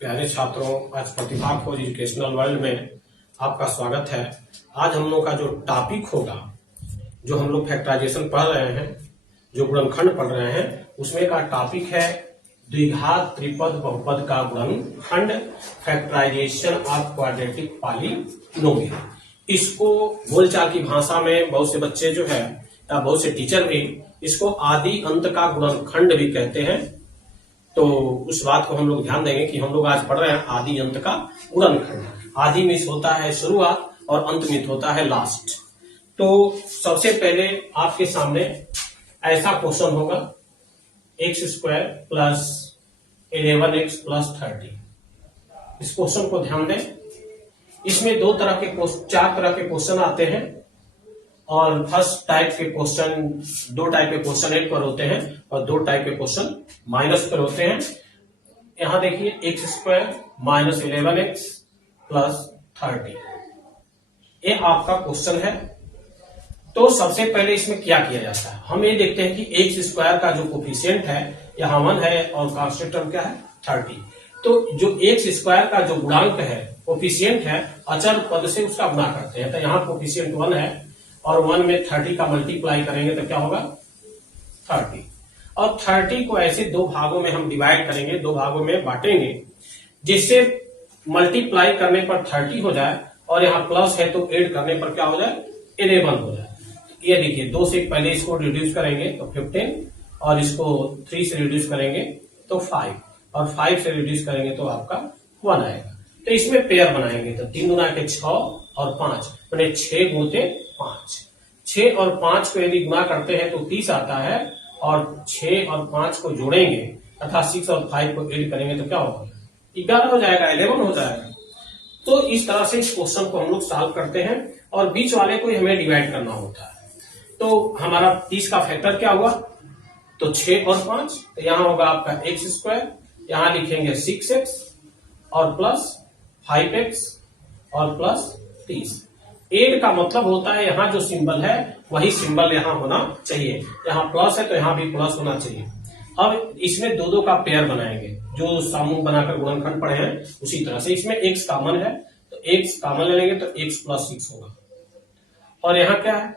प्यारे छात्रों, आज प्रतिभा खोज एजुकेशनल वर्ल्ड में आपका स्वागत है। आज हम लोग का जो टॉपिक होगा, जो हम लोग फैक्टराइजेशन पढ़ रहे हैं, जो गुणनखंड पढ़ रहे हैं, उसमें का टॉपिक है द्विघात त्रिपद बहुपद का गुणनखंड, फैक्टराइजेशन ऑफ क्वाड्रेटिक पॉलिनोमियल। इसको बोलचाल की भाषा में बहुत से बच्चे जो है या बहुत से टीचर भी इसको आदि अंत का गुणनखंड भी कहते हैं। तो उस बात को हम लोग ध्यान देंगे कि हम लोग आज पढ़ रहे हैं आदि अंत का गुणनखंड। आदि में होता है शुरुआत और अंत में होता है लास्ट। तो सबसे पहले आपके सामने ऐसा क्वेश्चन होगा, x square plus 11x plus 30। इस क्वेश्चन को ध्यान दें। इसमें चार तरह के क्वेश्चन आते हैं और फर्स्ट टाइप के क्वेश्चन, दो टाइप के क्वेश्चन एक पर होते हैं और दो टाइप के क्वेश्चन माइनस पर होते हैं। यहां देखिए x square minus 11x plus 30, ये आपका क्वेश्चन है। तो सबसे पहले इसमें क्या किया जाता है, हम ये देखते हैं कि एक्स स्क्वायर का जो कोफिशिएंट है यहाँ 1 है और कांस्टेंट टर्म क्या है 30। तो जो एक्स स्क्वायर का जो गुणांक है, कोफिशिएंट है, अचर पद से उसका गुणा करते हैं। तो यहाँ कोफिशिएंट 1 है और 1 में 30 का मल्टीप्लाई करेंगे तो क्या होगा 30। और 30 को ऐसे दो भागों में हम डिवाइड करेंगे, दो भागों में बांटेंगे, जिससे मल्टीप्लाई करने पर 30 हो जाए और यहाँ प्लस है तो ऐड करने पर क्या हो जाए 11 हो जाए। ये देखिए 2 से पहले इसको रिड्यूस करेंगे तो 15 और इसको 3 से रिड्यूस करेंगे तो 5 और 5 से रिड्यूस करेंगे तो आपका 1 आएगा। तो इसमें पेयर बनाएंगे तो 3 गुना के 6 और 5 मैंने 6 गुणते 5। 6 और 5 को यदि गुणा करते हैं तो 30 आता है और 6 और 5 को जोड़ेंगे अर्थात 6 और 5 को ऐड करेंगे तो क्या होगा 11 हो जाएगा, 11 हो जाएगा। तो इस तरह से इस क्वेश्चन को हम लोग सॉल्व करते हैं और बीच वाले को हमें डिवाइड करना होता है। तो हमारा 30 का फैक्टर क्या हुआ, तो 6 और 5, तो यहां होगा आपका एक्स स्क्वायर, यहां लिखेंगे 6x और प्लस 5x और प्लस 30। एड का मतलब होता है यहाँ जो सिंबल है वही सिंबल यहाँ होना चाहिए। यहाँ प्लस है तो यहाँ भी प्लस होना चाहिए। अब इसमें दो का पेयर बनाएंगे, जो समूह बनाकर गुणनखंड पढ़े हैं उसी तरह से। इसमें x कॉमन है तो x कॉमन ले लेंगे तो x प्लस 6 होगा। और यहाँ क्या है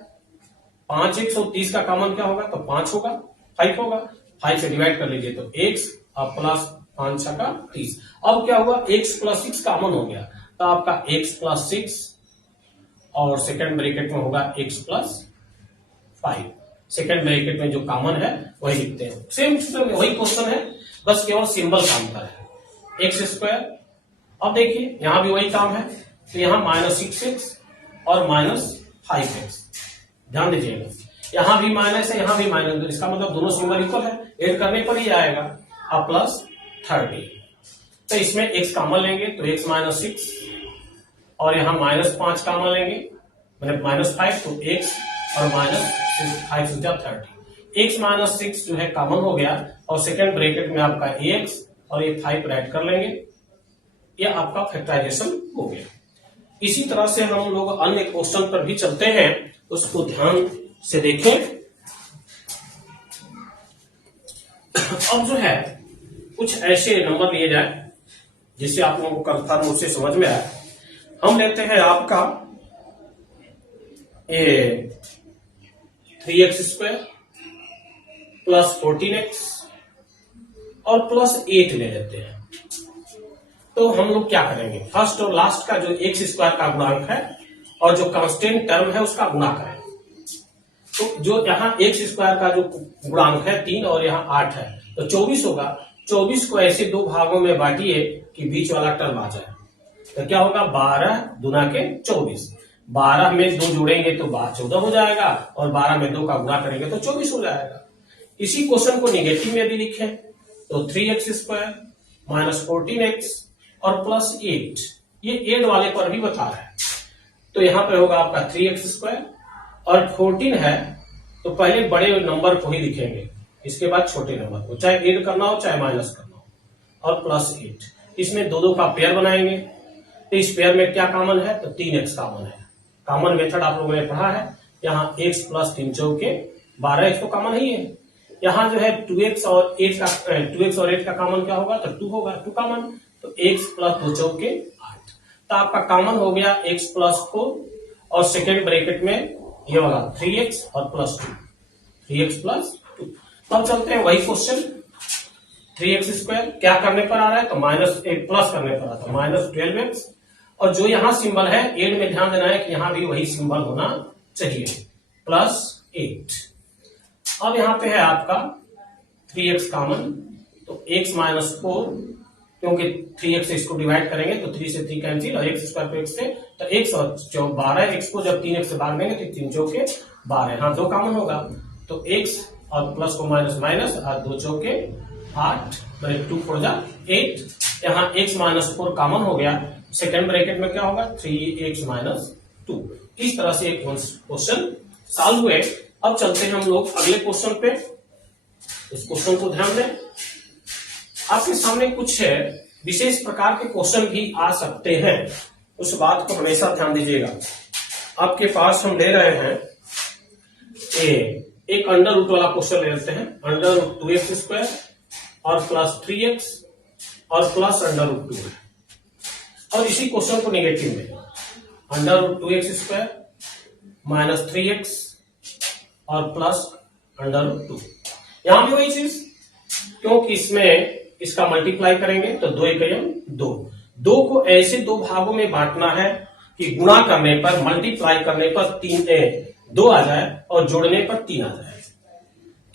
5x और 30 का कॉमन क्या होगा तो 5 होगा, 5 होगा। 5 से डिवाइड कर लीजिए तो x और प्लस 5 का 30। अब क्या हुआ x प्लस 6 कॉमन हो गया तो आपका x प्लस 6 और सेकेंड ब्रैकेट में होगा x प्लस 5। सेकेंड ब्रैकेट में जो कॉमन है वही लिखते हैं। सेम वही क्वेश्चन है, बस केवल सिंबल का अंतर है। एक्स स्क्वायर, अब देखिए यहां भी वही काम है तो यहां माइनस 6x और माइनस 5x। ध्यान दीजिएगा यहां भी माइनस है यहां भी माइनस, इसका मतलब दोनों सिंबल इक्वल है, ऐड करने पर ही आएगा। अब प्लस 30, तो इसमें x कॉमन लेंगे तो x माइनस 6 और यहां माइनस 5 कॉमन लेंगे मतलब माइनस 5, तो x और माइनस 5 से 30। x माइनस 6 जो है कॉमन हो गया और सेकेंड ब्रैकेट में आपका ax और ये 5 ऐड कर लेंगे, ये आपका फैक्टराइजेशन हो गया। इसी तरह से हम लोग अन्य क्वेश्चन पर भी चलते हैं, उसको ध्यान से देखें। अब जो है कुछ ऐसे नंबर लिए जाए जिससे आप लोगों को कंफर्म रूप से समझ में आए। हम लेते हैं आपका ये 3x स्क्वायर प्लस 14x और प्लस 8 ले लेते हैं। तो हम लोग क्या करेंगे, फर्स्ट और लास्ट का जो एक्स स्क्वायर का गुणांक है और जो कांस्टेंट टर्म है उसका गुणा करें। तो जो यहाँ एक्स स्क्वायर का जो गुणांक है 3 और यहाँ 8 है तो 24 होगा। 24 को ऐसे दो भागों में बांटिए कि बीच वाला टर्म आ जाए तो क्या होगा 12 दुना के 24। 12 में 2 जोड़ेंगे तो 14 हो जाएगा और 12 में 2 का गुणा करेंगे तो 24 हो जाएगा। इसी क्वेश्चन को निगेटिव में भी लिखें तो 3x स्क्वायर माइनस 14x और प्लस 8, ये एड वाले पर भी बता रहा है। तो यहां पर होगा आपका 3x स्क्वायर और 14 है तो पहले बड़े नंबर को ही लिखेंगे, इसके बाद छोटे नंबर को, चाहे ऐड करना हो चाहे माइनस करना हो, और प्लस 8। इसमें दो का पेयर बनाएंगे तो इस पेयर में क्या कॉमन है तो 3x कॉमन है। कॉमन मेथड आप लोगों ने पढ़ा है, यहाँ x प्लस 3 चौके 12x तो कॉमन ही है। यहाँ जो है 2x और 8 का कॉमन क्या होगा तो 2 होगा, 2 कॉमन, तो x प्लस 2 चौके 8। तो आपका कॉमन हो गया x प्लस 4 और सेकेंड ब्रैकेट में ये वाला 3x और प्लस 2, 3x प्लस 2। अब चलते हैं वही क्वेश्चन, 3x स्क्वायर क्या करने पर आ रहा है, तो माइनस एक प्लस करने पर आता है, माइनस 12x। और जो यहां सिंबल है एड में ध्यान देना है कि यहां भी वही सिंबल होना चाहिए, प्लस 8। अब यहां पे है आपका 3x कॉमन, तो x माइनस 4, क्योंकि 3x से इसको डिवाइड करेंगे तो 3 से 3 कैंसिल और x स्क्वायर पे x से, तो x और 12, x को जब 3x से भाग देंगे तो 3 चौके 12, हाँ 2 कॉमन होगा, तो x और प्लस को माइनस माइनस और 2 चौके 8, 2 4 जा 8। यहाँ x माइनस 4 कॉमन हो गया, सेकेंड ब्रैकेट में क्या होगा 3x माइनस 2। इस तरह से एक क्वेश्चन सॉल्व हुए। अब चलते हैं हम लोग अगले क्वेश्चन पे, इस क्वेश्चन को ध्यान दें। आपके सामने कुछ विशेष प्रकार के क्वेश्चन भी आ सकते हैं, उस बात को हमेशा ध्यान दीजिएगा। आपके पास हम ले रहे हैं एक अंडर रूट वाला क्वेश्चन ले लेते हैं, अंडर रूट 2x स्क्वायर और प्लस 3x और प्लस अंडर रूट 2 है, और इसी क्वेश्चन को नेगेटिव में under root 2x square minus 3x और प्लस अंडर रूट 2। यहां भी वही चीज, क्योंकि इसमें इसका मल्टीप्लाई करेंगे तो 2 एकम 2, 2 को ऐसे 2 भागों में बांटना है कि गुणा करने पर, मल्टीप्लाई करने पर 2 आ जाए और जोड़ने पर 3 आ जाए।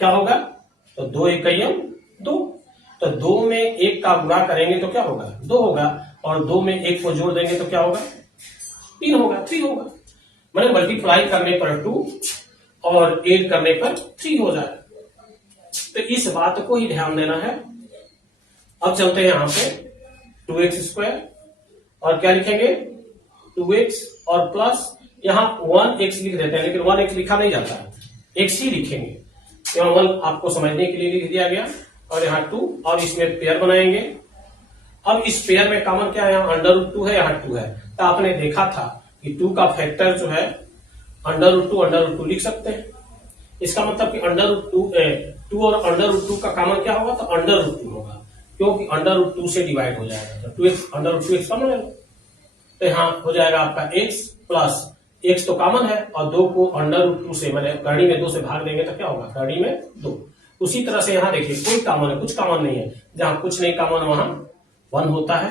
क्या होगा, तो 2 एकम 2, तो 2 में 1 का गुणा करेंगे तो क्या होगा 2 होगा, और 2 में 1 को जोड़ देंगे तो क्या होगा 3 होगा, 3 होगा। मैंने मल्टीप्लाई करने पर 2 और ऐड करने पर 3 हो जाए, तो इस बात को ही ध्यान देना है। अब चलते हैं यहां पे 2x स्क्वायर और क्या लिखेंगे 2x और प्लस यहां 1x लिख देते हैं, लेकिन 1x लिखा नहीं जाता है, x ही लिखेंगे, यहाँ 1 आपको समझने के लिए लिख दिया गया, और यहाँ 2, और इसमें पेयर बनाएंगे। अब इस पेयर में कॉमन क्या है, यहाँ अंडर रूट 2 है, यहाँ 2 है, तो आपने देखा था कि 2 का फैक्टर जो है अंडर रूट 2 लिख सकते हैं। इसका मतलब कि अंडर रूट 2 और अंडर रूट 2 का कॉमन क्या होगा, तो अंडर रूट 2 होगा, क्योंकि अंडर रूट 2 से डिवाइड हो जाएगा, तो 2x under root 2x common है, तो यहाँ हो जाएगा आपका x प्लस x तो कॉमन है, और 2 को अंडर रूट 2 से मैंने कड़ी में 2 से भाग देंगे तो क्या होगा कड़ी में 2। उसी तरह से यहाँ देखिए कोई कॉमन है, कुछ कॉमन नहीं है, जहां कुछ नहीं कॉमन वहां 1 होता है,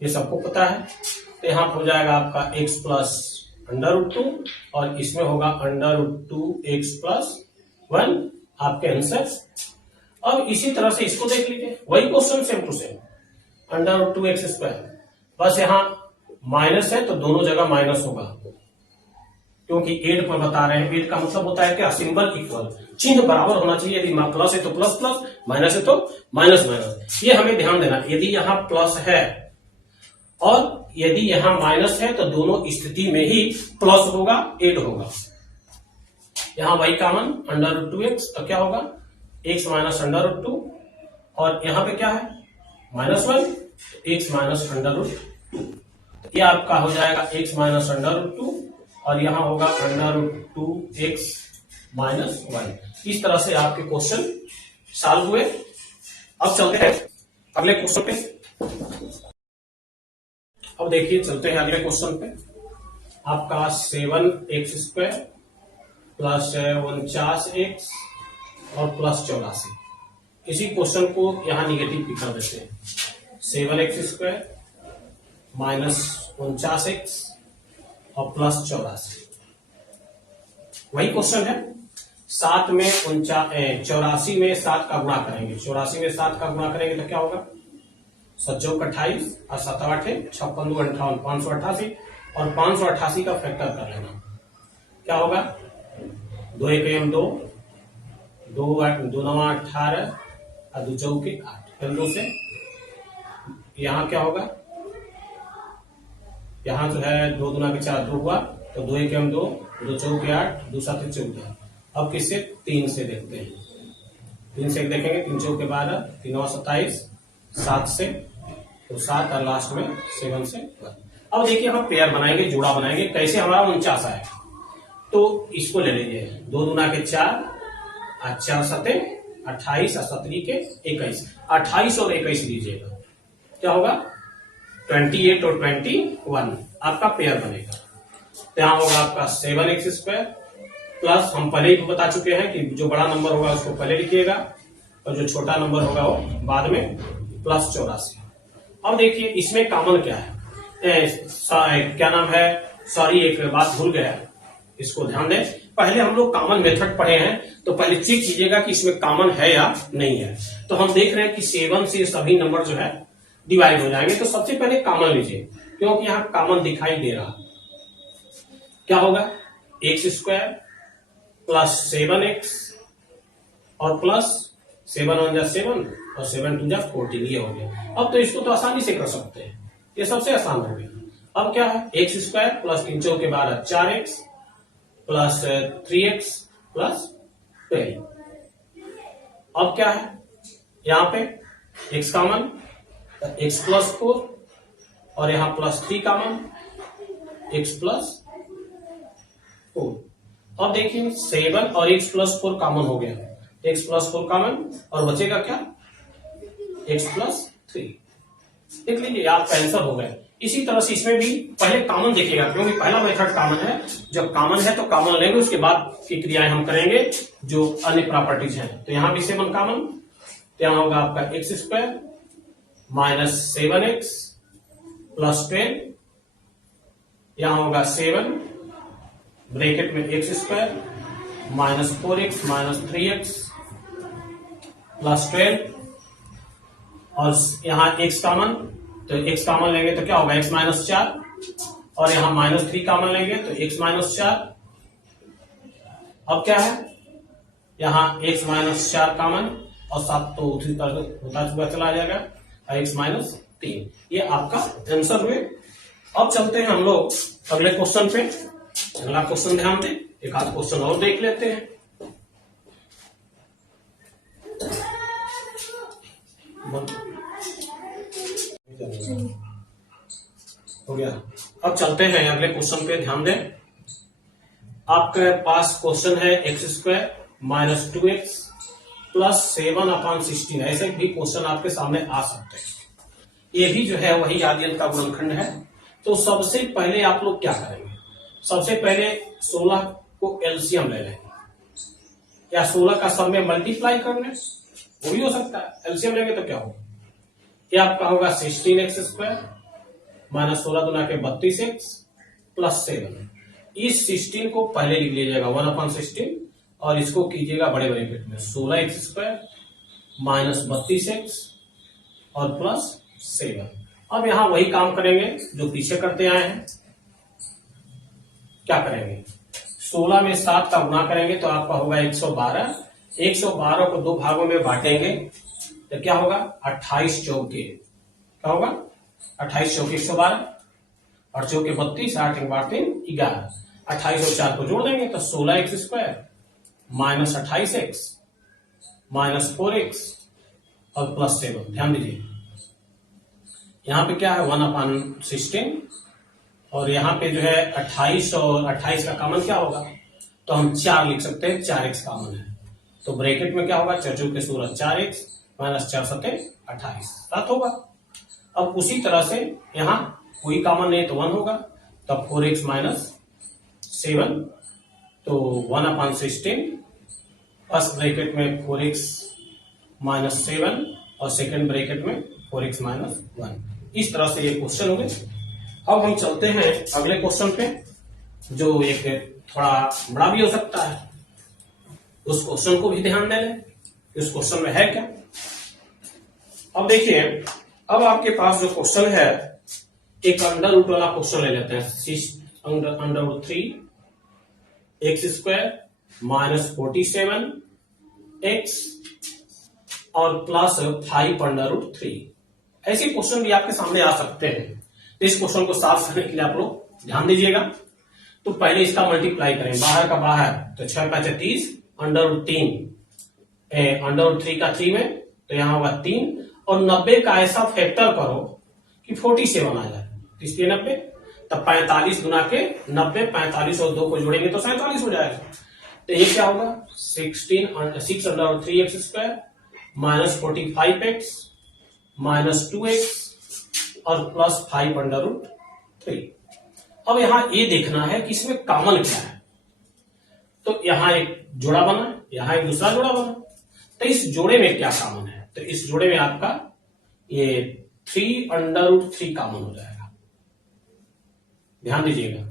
ये सबको पता है। तो यहाँ हो जाएगा आपका x प्लस अंडर रूट 2 और इसमें होगा अंडर रूट 2x प्लस 1, आपके आंसर। अब इसी तरह से इसको देख लीजिए, वही question same to same, under root 2x square, बस यहाँ माइनस है तो दोनों जगह माइनस होगा, क्योंकि 8 पर बता रहे हैं। 8 का मतलब होता है क्या, सिंबल इक्वल, चिन्ह बराबर होना चाहिए, यदि प्लस है तो प्लस प्लस, माइनस है तो माइनस माइनस, ये हमें ध्यान देना। यदि यहाँ प्लस है और यदि यहां माइनस है तो दोनों स्थिति में ही प्लस होगा, 8 होगा। यहां वही कॉमन अंडर रूट 2x, तो क्या होगा x माइनस अंडर रूट 2, और यहां पे क्या है -1, x माइनस अंडर रूट 2, ये आपका हो जाएगा x माइनस अंडर रूट 2, और यहां होगा अंडर रूट 2x माइनस 1। इस तरह से आपके क्वेश्चन सॉल्व हुए। अब चलते हैं अगले क्वेश्चन पे। अब देखिए चलते हैं अगले क्वेश्चन पे, आपका 7x स्क्वायर प्लस 49x और प्लस 84। इसी क्वेश्चन को यहां निगेटिव भी कर देते हैं, 7x स्क्वायर माइनस 49x और प्लस 84। वही क्वेश्चन है, 7 में 84 में 7 का गुणा करेंगे, 84 में 7 का गुणा करेंगे तो क्या होगा 7 चौक 28 और 7 8 56 2 58 588, और 588 का फैक्टर कर लेना, क्या होगा 2 एकम 2, 2 9 18 और 2 चौके 8, फिर 2 से यहाँ क्या होगा, यहाँ जो है 2 दूना के 4 2 हुआ, तो 2 एकम 2, 2 चौके 8, 2 7 14। अब किससे 3 से देखते हैं, 3 से देखेंगे, 3 चौके 12, 3 9 27, 7 से तो 7 और लास्ट में 7 से 1। अब देखिए हम पेयर बनाएंगे, जोड़ा बनाएंगे, कैसे हमारा 49 आए, तो इसको ले लीजिए 2 दूना के 4 और 4 7 28 और 17 के 21, 28 और 21 लीजिएगा, क्या होगा 28 और 21 आपका पेयर बनेगा। तो यहाँ होगा आपका 7x² प्लस, हम पहले ही बता चुके हैं कि जो बड़ा नंबर होगा उसको पहले लिखिएगा और जो छोटा नंबर होगा वो बाद में, प्लस 84। अब देखिए इसमें कॉमन क्या है, क्या नाम है, सॉरी एक बात भूल गया, इसको ध्यान दें। पहले हम लोग कॉमन मेथड पढ़े हैं, तो पहले चेक कीजिएगा कि इसमें कॉमन है या नहीं है। तो हम देख रहे हैं कि 7 से सभी नंबर जो है डिवाइड हो जाएंगे। तो सबसे पहले कॉमन लीजिए, क्योंकि यहाँ कॉमन दिखाई दे रहा। क्या होगा x² प्लस 7x और प्लस 7 1 जा 7 और 7 2 जा 14, ये हो गया। अब तो इसको तो आसानी से कर सकते हैं, ये सबसे आसान हो गया। अब क्या है x² प्लस 3 4 के 12 4x प्लस 3x प्लस 12। अब क्या है यहाँ पे x कॉमन, x प्लस 4 और यहाँ प्लस 3 कॉमन, x प्लस 4। अब देखिए 7 और x प्लस 4 कॉमन हो गया, x प्लस 4 कॉमन और बचेगा क्या x प्लस 3। देख लीजिए आपका आंसर हो गया। इसी तरह से इसमें भी पहले कॉमन देखिएगा, क्योंकि पहला मेथड कॉमन है। जब कॉमन है तो कॉमन लेंगे, उसके बाद की क्रियाएं हम करेंगे जो अन्य प्रॉपर्टीज हैं। तो यहां भी 7 कॉमन, तो यहां होगा आपका x² माइनस 7x प्लस 12, यहां होगा 7 ब्रैकेट में x² minus 4x minus 3x plus 12 और यहां x कॉमन, तो x कॉमन लेंगे तो क्या होगा x माइनस 4 और यहां माइनस 3 कॉमन लेंगे तो x माइनस 4। अब क्या है यहां x माइनस 4 कॉमन और 7 तो उसी तरह होता चुका चला जाएगा और x माइनस 3, ये आपका आंसर हुए। अब चलते हैं हम लोग अगले क्वेश्चन पे। अगला क्वेश्चन ध्यान दें, एक आध क्वेश्चन और देख लेते हैं। हो गया। अब चलते हैं अगले क्वेश्चन पे, ध्यान दें। आपके पास क्वेश्चन है x² माइनस 2x प्लस 7/16। ऐसे भी क्वेश्चन आपके सामने आ सकते हैं। ये भी जो है वही आदियन का गुणनखंड है। तो सबसे पहले आप लोग क्या करेंगे, सबसे पहले 16 को एलसीएम ले लेंगे, या 16 का सब में मल्टीप्लाई कर लें, वो भी हो सकता है। एलसीएम लेंगे तो क्या होगा, ये आपका होगा 16x² माइनस 16 गुना के 32x प्लस 7। इस 16 को पहले लिख लीजिएगा 1/16 और इसको कीजिएगा बड़े बड़े ब्रैकेट में 16x² माइनस 32x और प्लस 7। अब यहां वही काम करेंगे जो पीछे करते आए हैं। क्या करेंगे, 16 में 7 का गुणा करेंगे तो आपका होगा 112। 112 को 2 भागों में बांटेंगे तो क्या होगा 28 चौके, क्या होगा 28 चौके 112 और चौके 32, 8 1 12 3 11। 28 और 4 को जोड़ देंगे तो 16x² minus 28x minus 4x और प्लस 7। ध्यान दीजिए यहां पे क्या है 1/16 और यहां पे जो है 28 और 28 का कॉमन क्या होगा, तो हम 4 लिख सकते हैं, 4x कॉमन है। तो ब्रैकेट में क्या होगा 4 चौके 16 4x माइनस 4 7 28 7 होगा। अब उसी तरह से यहां कोई कॉमन नहीं तो 1 होगा, तब 4x माइनस 7, तो 1/16 फर्स्ट ब्रैकेट में 4x माइनस 7 और सेकेंड ब्रैकेट में 4x माइनस 1। इस तरह से ये क्वेश्चन हो गए। अब हम चलते हैं अगले क्वेश्चन पे, जो एक थोड़ा बड़ा भी हो सकता है। उस क्वेश्चन को भी ध्यान दें उस क्वेश्चन में है क्या। अब देखिए, अब आपके पास जो क्वेश्चन है एक अंडर रूट वाला क्वेश्चन ले लेते हैं। Under root 3 x² minus 47 x और प्लस 5√3। ऐसे क्वेश्चन भी आपके सामने आ सकते हैं। तो इस क्वेश्चन को साफ करने के लिए आप लोग ध्यान दीजिएगा। तो पहले इसका मल्टीप्लाई करें, बाहर का बाहर तो 6 5 30 √3 √3 का 3 में तो यहां होगा 3 और 90 का ऐसा फैक्टर करो कि 47 आ जाए। तो इसलिए 90 तब 45 गुना के 90, 45 और 2 को जोड़ेंगे तो 47 हो जाएगा। तो ये क्या होगा 6√3x² minus 45x minus 2x और प्लस 5√3। अब यहां ये देखना है कि इसमें कॉमन क्या है। तो यहां एक जोड़ा बना, यहां एक दूसरा जोड़ा बना, तो इस जोड़े में क्या कॉमन है? तो इस जोड़े में आपका ये 3√3 कॉमन हो जाएगा। ध्यान दीजिएगा,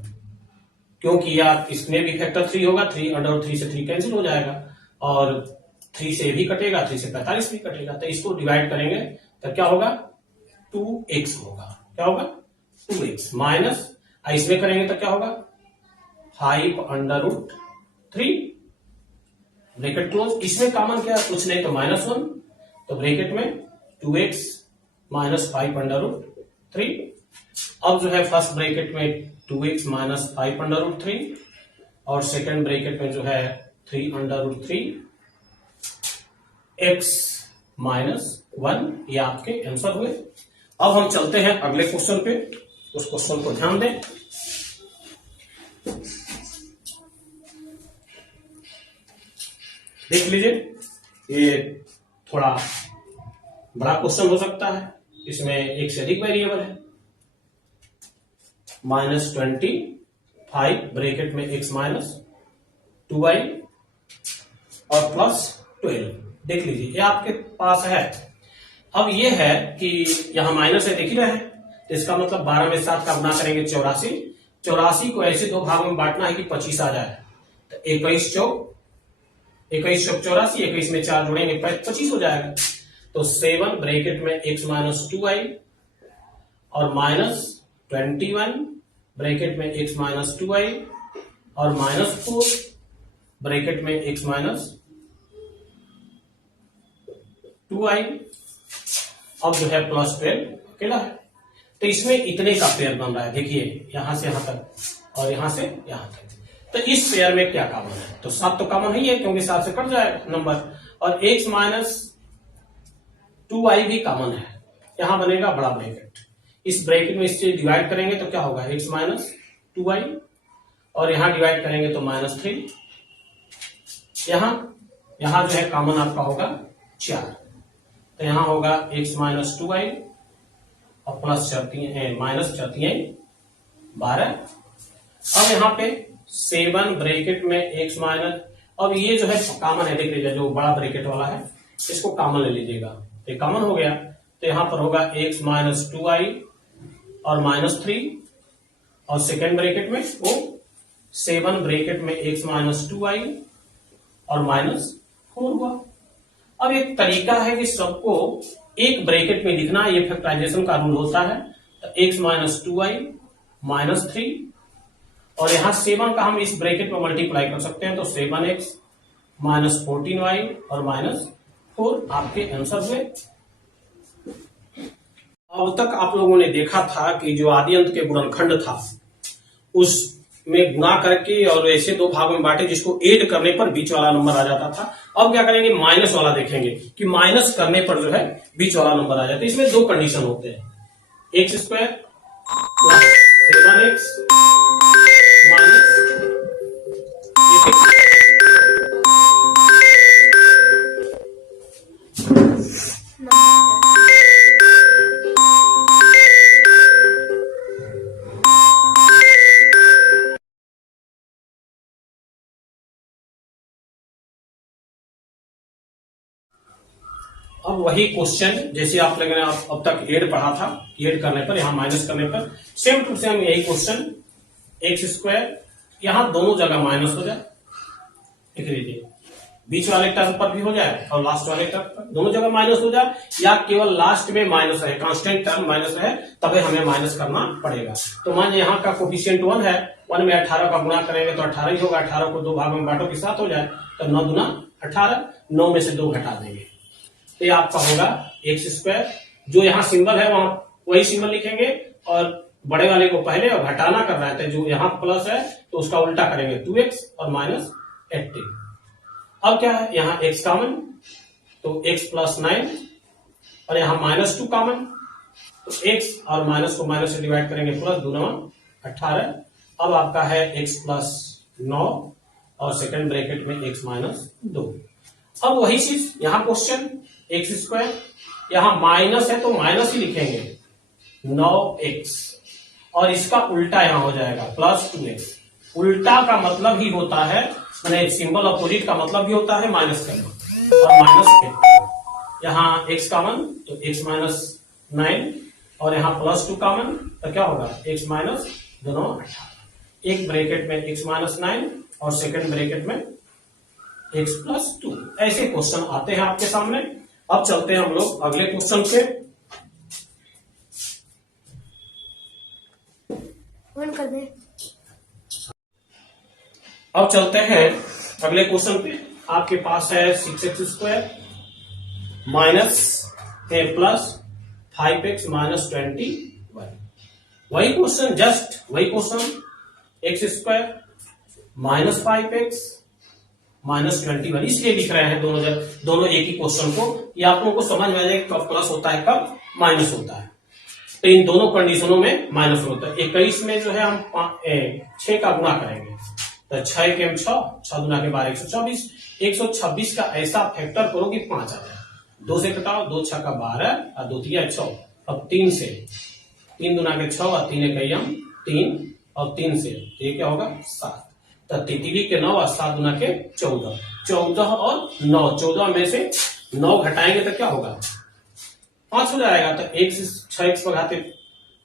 क्योंकि आप इसमें भी फैक्टर 3 होगा, 3√3 से 3 कैंसिल हो जाएगा, और 3 से भी कटेगा, 3 से 45 भी कटेगा। तो इसको डिवाइड करेंगे तो क्या होगा? 2x होगा। क्या होगा? 2x माइनस, इसमें करेंगे तो क्या होगा? 5√3 ब्रैकेट क्लोज। इसमें कॉमन क्या? कुछ नहीं तो -1, तो ब्रैकेट में 2x माइनस 5√3। अब जो है फर्स्ट ब्रैकेट में 2x माइनस 5√3 और सेकेंड ब्रैकेट में जो है 3√3 x माइनस 1। ये आपके आंसर हुए। अब हम चलते हैं अगले क्वेश्चन पे। उस क्वेश्चन को ध्यान दें। देख लीजिए, ये थोड़ा बड़ा क्वेश्चन हो सकता है, इसमें एक से अधिक वेरिएबल है। -25 ब्रैकेट में x माइनस 2y और प्लस 12। देख लीजिए, ये आपके पास है। अब ये है कि यहां माइनस है, देख ही रहे हैं, तो इसका मतलब 12 में 7 का गुना करेंगे 84। 84 को ऐसे दो भागों में बांटना है कि 25 आ जाए। तो 21 चौक 84, 21 में 4 जोड़ेंगे 25 हो जाएगा। तो 7 ब्रैकेट में x माइनस 2y और माइनस 21 ब्रैकेट में x माइनस 2y और -4 ब्रैकेट में x माइनस 2y। अब जो है प्लस 12 अकेला है। तो इसमें इतने का पेयर बन रहा है। देखिए, यहां से यहां तक और यहां से यहां तक। तो इस पेयर में क्या कॉमन है? तो 7 तो कॉमन ही है, क्योंकि 7 से कट जाएगा नंबर, और x माइनस 2y भी कॉमन है। यहां बनेगा बड़ा ब्रैकेट, इस ब्रैकेट में इससे डिवाइड करेंगे तो क्या होगा? x माइनस 2y, और यहां डिवाइड करेंगे तो -3। यहां जो है कॉमन आपका होगा 4, तो यहां होगा x माइनस 2y और प्लस माइनस 12। अब यहां पे 7 ब्रैकेट में x माइनस, अब ये जो है कॉमन है, देख लीजिए, जो बड़ा ब्रैकेट वाला है इसको कॉमन ले लीजिएगा। ये कॉमन हो गया, तो यहां पर होगा x माइनस 2y और -3, और सेकेंड ब्रैकेट में वो 7 ब्रैकेट में x माइनस 2y और -4 हुआ। अब एक तरीका है कि सबको एक ब्रैकेट में लिखना, ये फैक्टराइजेशन का रूल होता है। तो x माइनस 2y -3, और यहां 7 का हम इस ब्रैकेट में मल्टीप्लाई कर सकते हैं, तो 7x माइनस 14y और -4 आपके आंसर हुए। अब तक आप लोगों ने देखा था कि जो आदि अंत के गुणनखंड था उसमें गुणा करके और ऐसे दो भागों में बांटे जिसको ऐड करने पर बीच वाला नंबर आ जाता था। अब क्या करेंगे? माइनस वाला देखेंगे कि माइनस करने पर जो है बीच वाला नंबर आ जाता है। इसमें दो कंडीशन होते हैं, x² प्लस 7x माइनस, अब वही क्वेश्चन जैसे आप लोगों ने अब तक ऐड पढ़ा था, ऐड करने पर, यहां माइनस करने पर सेम टू सेम यही क्वेश्चन, x², यहां दोनों जगह माइनस हो जाए, देख लीजिए, बीच वाले टर्म पर भी हो जाए और लास्ट वाले टर्म पर, दोनों जगह माइनस हो जाए, या केवल लास्ट में माइनस है, कांस्टेंट टर्म माइनस है, तभी हमें माइनस करना पड़ेगा। तो मान लीजिए यहाँ का कोफिशिएंट 1 है, 1 में 18 का गुणा करेंगे तो 18 ही होगा। 18 को दो भागों में बांटो कि 7 हो जाए, तो 9 दूना 18, 9 में से 2 घटा देंगे, तो ये आपका होगा x²। जो यहाँ सिंबल है वहां वही सिंबल लिखेंगे, और बड़े वाले को पहले और घटाना कर रहे थे, जो यहाँ प्लस है तो उसका उल्टा करेंगे 2x और -18। अब क्या है? यहाँ x कॉमन, तो x प्लस 9, और यहाँ -2 कॉमन, तो x और माइनस को माइनस से डिवाइड करेंगे, प्लस 2 9 18। अब आपका है x प्लस 9 और सेकंड ब्रैकेट में x माइनस 2। अब वही चीज यहाँ क्वेश्चन x², यहां माइनस है तो माइनस ही लिखेंगे, 9x, और इसका उल्टा यहां हो जाएगा प्लस 2x। उल्टा का मतलब ही होता है, मैंने सिंबल अपोजिट का मतलब ही होता है माइनस करना और माइनस एक। यहाँ x कॉमन तो x माइनस 9 और यहाँ प्लस 2 कॉमन तो क्या होगा x माइनस दोनों 18। एक ब्रैकेट में x माइनस 9 और सेकंड ब्रैकेट में x प्लस 2। ऐसे क्वेश्चन आते हैं आपके सामने। अब चलते हैं हम लोग अगले क्वेश्चन के। कर दे। अब चलते हैं अगले क्वेश्चन पे। आपके पास है 6x² माइनस ए प्लस 5x माइनस 21। वही क्वेश्चन, जस्ट वही question, x² minus 5x minus 21, इसलिए लिख रहे हैं दोनों एक ही क्वेश्चन को। ये आप लोगों को समझ में आ जाए कब प्लस होता है कब माइनस होता है। तो इन दोनों कंडीशनों में माइनस होता है। 21 में जो है हम 6 का गुणा करेंगे तो 6 के 6 गुना के 12 124। 126 का ऐसा फैक्टर करो कि 5 आ जाए। 2 से कटाओ, 2 6 का 12 और 2 3 6। अब 3 से, 3 गुना के 6 और 3 1 3 और 3 से ये क्या होगा 7। तो 3 के 9 और 7 गुना के 14। 14 और 9, 14 में से 9 घटाएंगे तो क्या होगा 5 हो जाएगा। तो 6x भगाते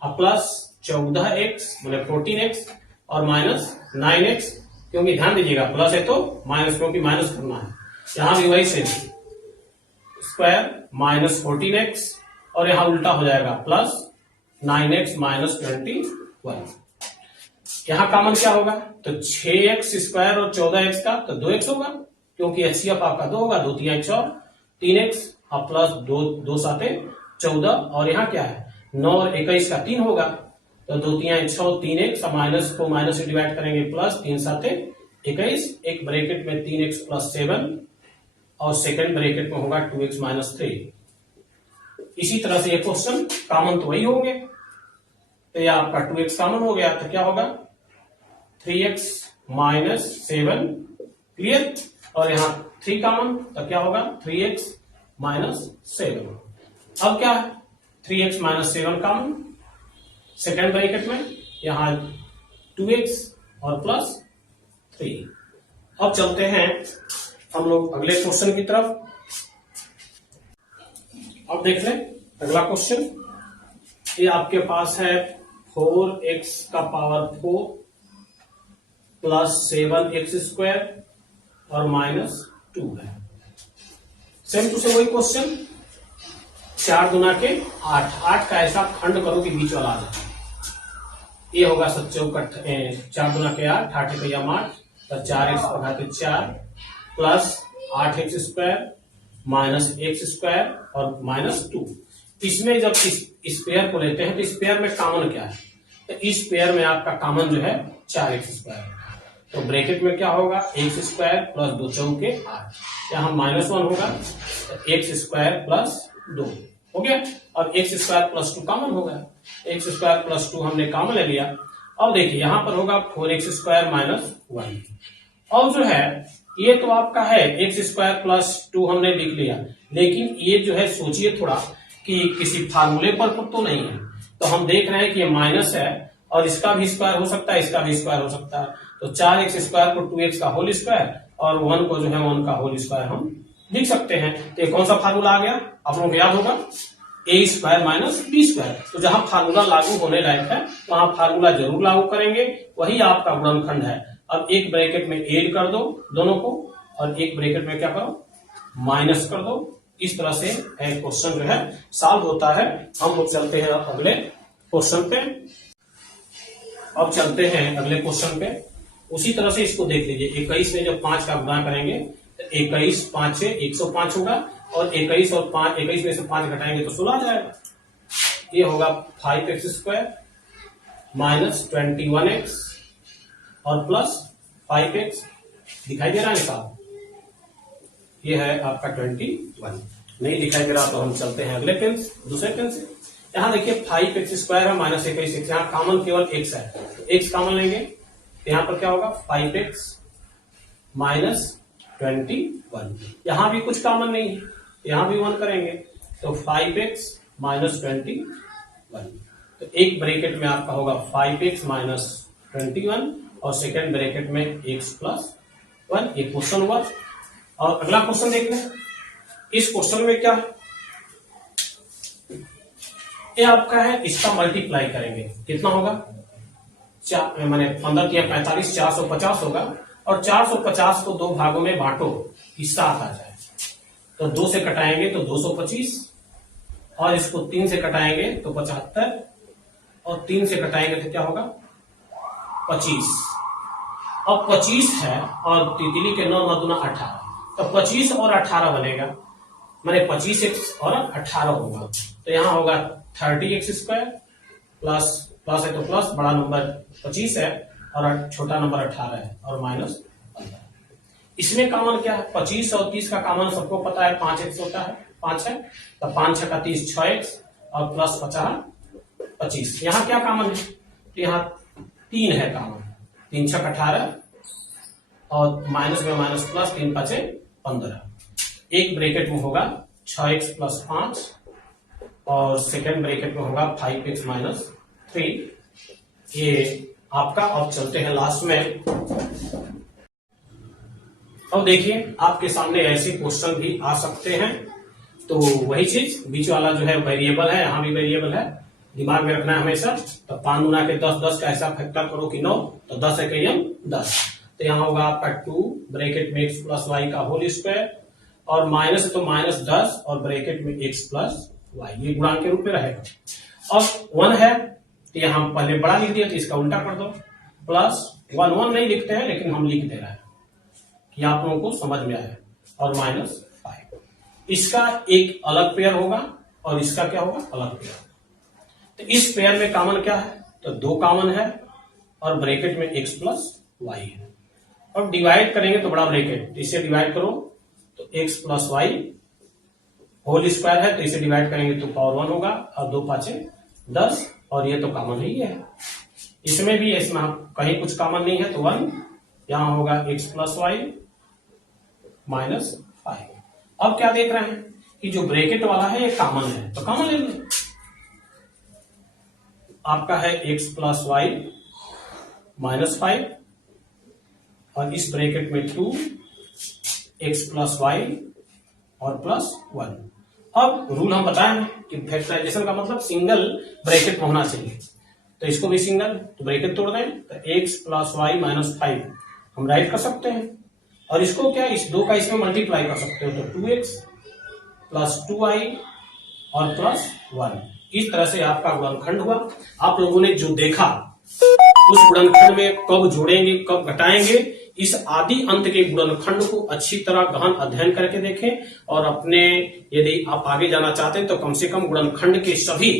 प्लस 14x बोले 14x और माइनस 9x, क्योंकि ध्यान दीजिएगा प्लस है तो माइनस, क्योंकि माइनस करना है। यहां भी वही से स्क्वायर माइनस 14x और यहां उल्टा हो जाएगा प्लस 9x माइनस 21। यहां कॉमन क्या होगा तो 6x² और 14x का तो 2x होगा, क्योंकि HCF आपका 2 होगा। 2 3 6 3x और प्लस 2 7 14 और यहाँ क्या है 9 और 21 का 3 होगा। तो 2 3 6 3x माइनस को माइनस से डिवाइड करेंगे प्लस 3 7 21। एक ब्रैकेट में 3x प्लस 7 और सेकंड ब्रैकेट में होगा 2x माइनस 3। इसी तरह से ये क्वेश्चन कॉमन तो वही होंगे। तो ये आपका 2x कॉमन हो गया तो क्या होगा 3x माइनस 7, क्लियर। और यहां 3 कॉमन तो क्या होगा 3x माइनस 7। अब क्या है 3x minus 7 common second bracket में, यहां 2x और प्लस 3। अब चलते हैं हम लोग अगले क्वेश्चन की तरफ। अब देख लें अगला क्वेश्चन। ये आपके पास है 4x का पावर 4 प्लस 7x² और माइनस 2 है। सेम टू सेम वही क्वेश्चन, 4 गुना के 8। 8 का ऐसा खंड करो कि बीच वाला आ जाए। ये होगा 7 चौकट 4 गुना के 8, 8 1 8 तो 4x भगाते 4 प्लस 8x² माइनस x² और माइनस 2। इसमें जब इस पेयर को लेते हैं तो इस पेयर में कॉमन क्या है तो इस पेयर में आपका कॉमन जो है 4x²। तो ब्रैकेट में क्या होगा x² प्लस 2 चौके 8, यहां माइनस 1 होगा तो x² प्लस 2 हो गया। अब x² प्लस 2 कॉमन होगा, x² प्लस 2 हमने कॉमन ले लिया। अब देखिए यहां पर होगा 4x² माइनस 1। अब जो है ये तो आपका है x² प्लस 2 हमने लिख लिया, लेकिन ये जो है सोचिए थोड़ा कि किसी फार्मूले पर तो नहीं है। तो हम देख रहे हैं कि ये माइनस है और इसका भी स्क्वायर हो सकता है, इसका भी स्क्वायर हो सकता है। तो 4x² को 2x का होल स्क्वायर और 1 को जो है 1 का होल स्क्वायर हम लिख सकते हैं। तो ये कौन सा फार्मूला आ गया आप लोगों को याद होगा a² माइनस b²। तो जहां फार्मूला लागू होने लायक है वहां फार्मूला जरूर लागू करेंगे, वही आपका गुणनखंड है। अब एक ब्रैकेट में ऐड कर दो दोनों को और एक ब्रैकेट में क्या करो माइनस कर दो। इस तरह से क्वेश्चन जो है सॉल्व होता है। हम लोग चलते हैं अगले क्वेश्चन पे। अब चलते हैं अगले क्वेश्चन पे। उसी तरह से इसको देख लीजिए। 21 में जब 5 का गुणा करेंगे तो 21 5 से 105 होगा और 21 और 5 21 में से 5 घटाएंगे तो 16 आ जाएगा। ये होगा 5x² माइनस 21x और प्लस 5x। दिखाई दे रहा है साहब, ये है आपका 21। नहीं दिखाई दे रहा तो हम चलते हैं अगले पेन, दूसरे पेन से। यहां देखिए 5x² है माइनस 21x, यहाँ कॉमन केवल x है तो x कॉमन लेंगे तो यहां पर क्या होगा 5x माइनस 21। यहां भी कुछ कॉमन नहीं है, यहां भी 1 करेंगे तो 5x माइनस 21। तो एक ब्रैकेट में आपका होगा 5x माइनस 21 और सेकेंड ब्रैकेट में x प्लस 1। ये क्वेश्चन हुआ। और अगला क्वेश्चन देख लें। इस क्वेश्चन में क्या है, ये आपका है, इसका मल्टीप्लाई करेंगे कितना होगा, माने 15 या 45, 450 होगा। और 450 को दो भागों में बांटो कि 7 आ जाए। तो 2 से कटाएंगे तो 225 और इसको 3 से कटाएंगे तो 75 और 3 से कटाएंगे तो क्या होगा 25। अब 25 है और तितली के 9 9 दूना 18, तो 25 और 18 बनेगा, माने 25x और 18 होगा। तो यहां होगा 30x स्क्वायर प्लस प्लस है तो प्लस, बड़ा नंबर 25 है और छोटा नंबर 18 है और माइनस 15। इसमें कॉमन क्या है, 25 और 30 का कॉमन सबको पता है 5x होता है, 5 है तो 5 6 का 30, 6x और प्लस 50 25। यहाँ क्या कॉमन है, तो यहाँ 3 है कॉमन, 3 6 18 और माइनस में माइनस प्लस 3 5 15। एक ब्रैकेट में होगा 6x प्लस 5 और सेकेंड ब्रैकेट में होगा 5x माइनस 3। ये आपका। अब चलते हैं लास्ट में। अब देखिए आपके सामने ऐसे क्वेश्चन भी आ सकते हैं। तो वही चीज, बीच वाला जो है वेरिएबल है, यहां भी वेरिएबल है, दिमाग में रखना है हमेशा। तो 5 गुना के 10, 10 का ऐसा फैक्टर करो कि 9, तो 10 है कहीं 10। तो यहाँ होगा आपका 2 ब्रैकेट में x प्लस वाई का होल स्क्वायर और माइनस तो माइनस 10 और ब्रैकेट में x प्लस वाई, ये गुणांक के रूप में रहेगा। और 1 है तो यहाँ पहले बड़ा लिख दिया तो इसका उल्टा कर दो, प्लस 1 1 नहीं लिखते हैं लेकिन हम लिख दे रहे हैं कि आप लोगों को समझ में आए, और माइनस 5। इसका एक अलग पेयर होगा और इसका क्या होगा अलग पेयर। तो इस पेयर में कॉमन क्या है, तो 2 कॉमन है और ब्रैकेट में x प्लस वाई है। अब डिवाइड करेंगे तो बड़ा ब्रैकेट, इसे डिवाइड करो तो x plus Y whole square है, तो इसे डिवाइड करेंगे तो पावर 1 होगा और 2 5 10 और ये तो कॉमन ही है। इसमें भी इसमें कहीं कुछ कॉमन नहीं है तो 1, यहां होगा x प्लस वाई माइनस 5। अब क्या देख रहे हैं कि जो ब्रैकेट वाला है ये कॉमन है, तो कॉमन ले लें। आपका है x प्लस वाई माइनस 5 और इस ब्रैकेट में 2 x प्लस वाई और प्लस 1। अब रूल हम बताए हैं कि फैक्टराइजेशन का मतलब सिंगल ब्रैकेट में होना चाहिए, तो इसको भी सिंगल, तो ब्रैकेट तोड़ दें तो x प्लस वाई माइनस 5 हम राइट कर सकते हैं। और इसको क्या, इस 2 का इसमें मल्टीप्लाई कर सकते हो, तो 2x प्लस 2y और प्लस 1। इस तरह से आपका गुणनखंड हुआ। आप लोगों ने जो देखा उस गुणनखंड में कब जोड़ेंगे कब घटाएंगे, इस आदि अंत के गुणनखंड को अच्छी तरह गहन अध्ययन करके देखें। और अपने यदि आप आगे जाना चाहते हैं तो कम से कम गुणनखंड के सभी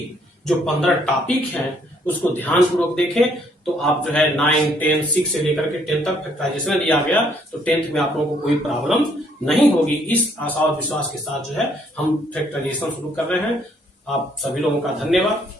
जो 15 टॉपिक हैं उसको ध्यान पूर्वक देखें। तो आप जो है 9, 10, 6 से लेकर के 10 तक फैक्टराइजेशन दिया गया, तो 10th में आप लोगों को कोई प्रॉब्लम नहीं होगी। इस आशा और विश्वास के साथ जो है हम फैक्टराइजेशन शुरू कर रहे हैं। आप सभी लोगों का धन्यवाद।